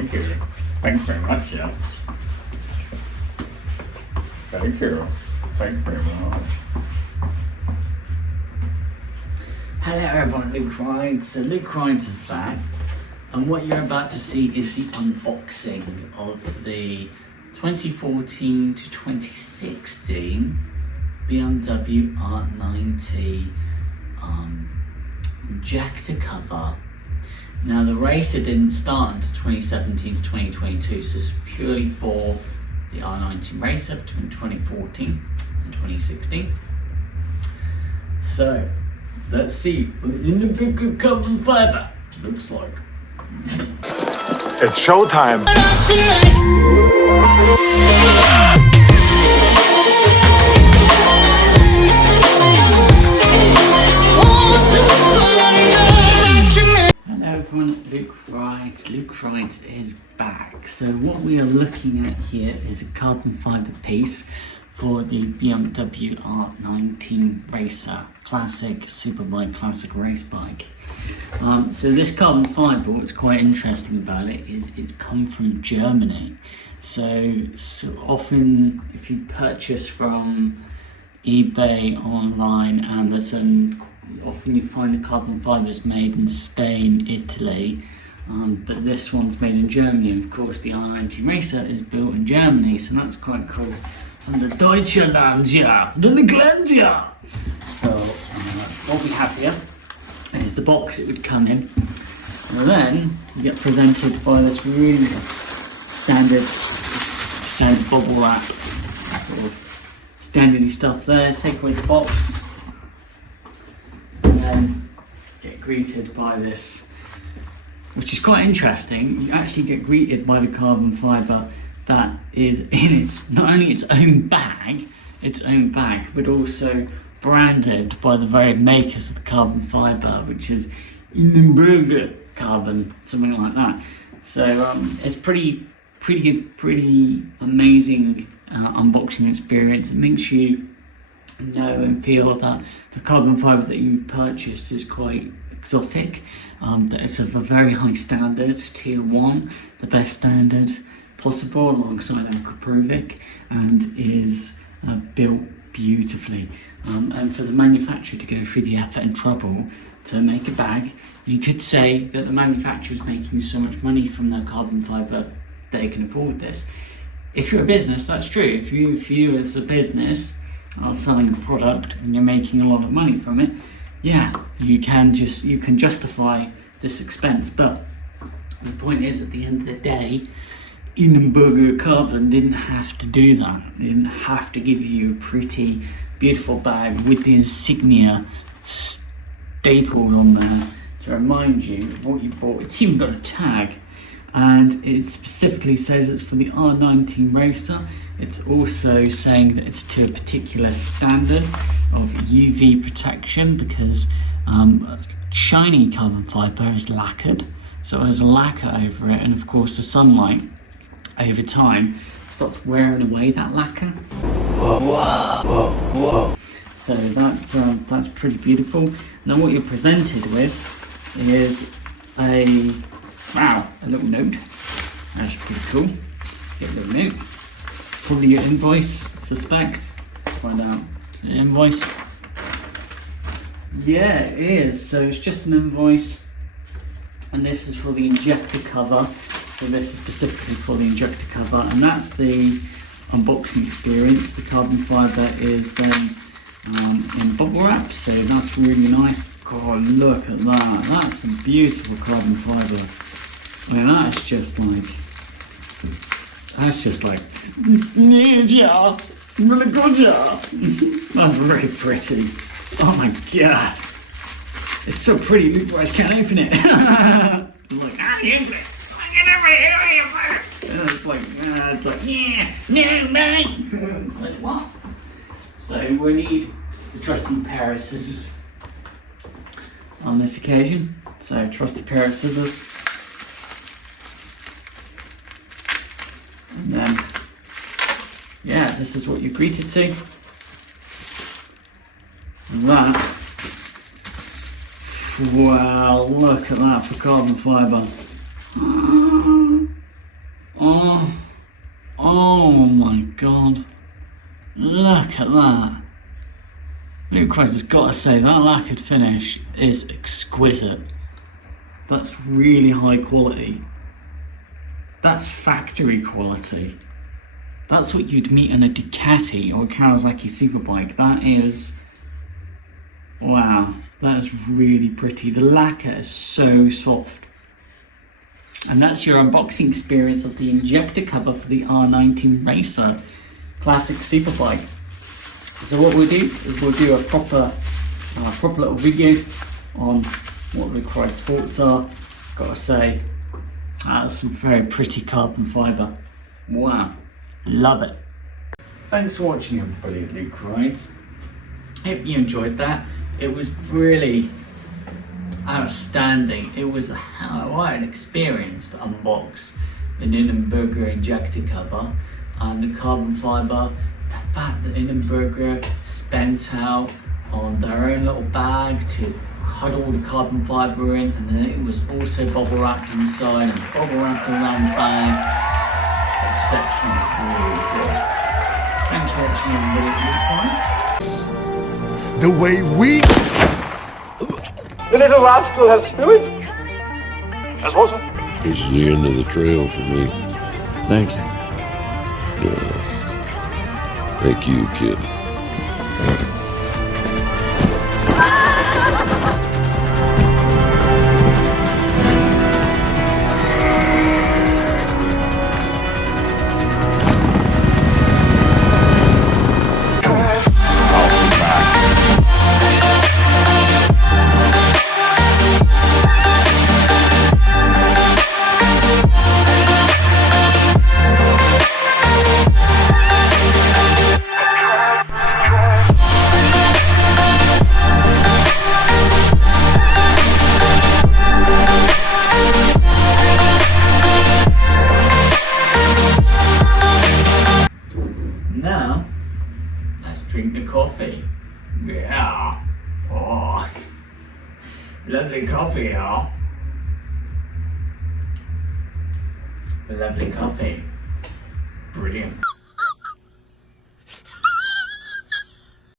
Thank you. Thanks very much, yeah. Thank you. Thanks very much. Hello everyone, Luke Rides. So Luke Rides is back, and what you're about to see is the unboxing of the 2014 to 2016 BMW R NineT Injector cover. Now the racer didn't start until 2017 to 2022, so it's purely for the R NineT racer between 2014 and 2016. So let's see what the Ilmberger carbon fiber looks like. It's showtime. Hello everyone, Luke Rides is back. So what we are looking at here is a carbon fiber piece for the BMW R NineT Racer classic superbike, classic race bike. So this carbon fiber, what's quite interesting about it is it's come from Germany. So often if you purchase from eBay, online, Amazon, often you find the carbon fibers made in Spain, Italy, but this one's made in Germany. And of course the R NineT Racer is built in Germany, so that's quite cool. From the Deutschland, yeah, the Englandia. So what we have here is the box it would come in, and then you get presented by this really standard bubble wrap, sort of standardy stuff there. Take away the box, and then get greeted by this, which is quite interesting. You actually get greeted by the carbon fiber that is in its not only its own bag, but also branded by the very makers of the carbon fiber, which is Ilmberger carbon, something like that. So it's pretty good, pretty amazing unboxing experience. It makes you know and feel that the carbon fiber that you purchased is quite exotic, that it's of a very high standard, tier 1, the best standard possible, alongside Alcapruvic, and is built beautifully. And for the manufacturer to go through the effort and trouble to make a bag, you could say that the manufacturer is making so much money from their carbon fiber they can afford this. If you're a business, that's true. If you as a business are selling a product and you're making a lot of money from it, yeah, you can justify this expense. But the point is, at the end of the day, Ilmberger Carbon didn't have to do that. They didn't have to give you a pretty, beautiful bag with the insignia stapled on there to remind you of what you bought. It's even got a tag, and it specifically says it's for the R NineT Racer. It's also saying that it's to a particular standard of UV protection, because shiny carbon fiber is lacquered, so there's a lacquer over it, and of course the sunlight over time starts wearing away that lacquer. Whoa. So that's pretty beautiful. Now what you're presented with is a little note. That's pretty cool. Get a little note. Probably your invoice, I suspect. Let's find out. It's an invoice. Yeah, it is. So it's just an invoice, and this is for the injector cover. So this is specifically for the injector cover, and that's the unboxing experience. The carbon fiber is then in bubble wrap, so that's really nice. God, look at that. That's some beautiful carbon fiber. I mean, that's just like, yeah, really good job. That's very pretty. Oh my god. It's so pretty, Luke Rides can't open it. Like, it's like, yeah, no, mate. It's like, what? So we need the trusty pair of scissors on this occasion. So trusty pair of scissors. And then, yeah, this is what you're greeted to. And that, wow, look at that for carbon fiber. Oh my god. Look at that. Luke Christ has got to say, that lacquered finish is exquisite. That's really high quality. That's factory quality. That's what you'd meet in a Ducati or a Kawasaki Superbike. That is... wow, that is really pretty. The lacquer is so soft. And that's your unboxing experience of the injector cover for the R19 Racer Classic Superbike. So what we'll do is we'll do a proper little video on what the required sports are. Gotta say, that's some very pretty carbon fibre. Wow, love it. Thanks for watching everybody at Luke Rides. Hope you enjoyed that. It was really outstanding. It was quite an experience to unbox the Ilmberger injector cover and the carbon fibre. The fact that Ilmberger spent out on their own little bag to cut all the carbon fibre in, and then it was also bubble wrapped inside and bubble wrapped around the bag. Exceptional, really good. Thanks for watching everybody. The way we. The little rascal has spirit. As water. This is the end of the trail for me. Thank you. Thank you, kid. Now, let's drink the coffee. Yeah. Oh, lovely coffee, y'all. Lovely coffee. Brilliant.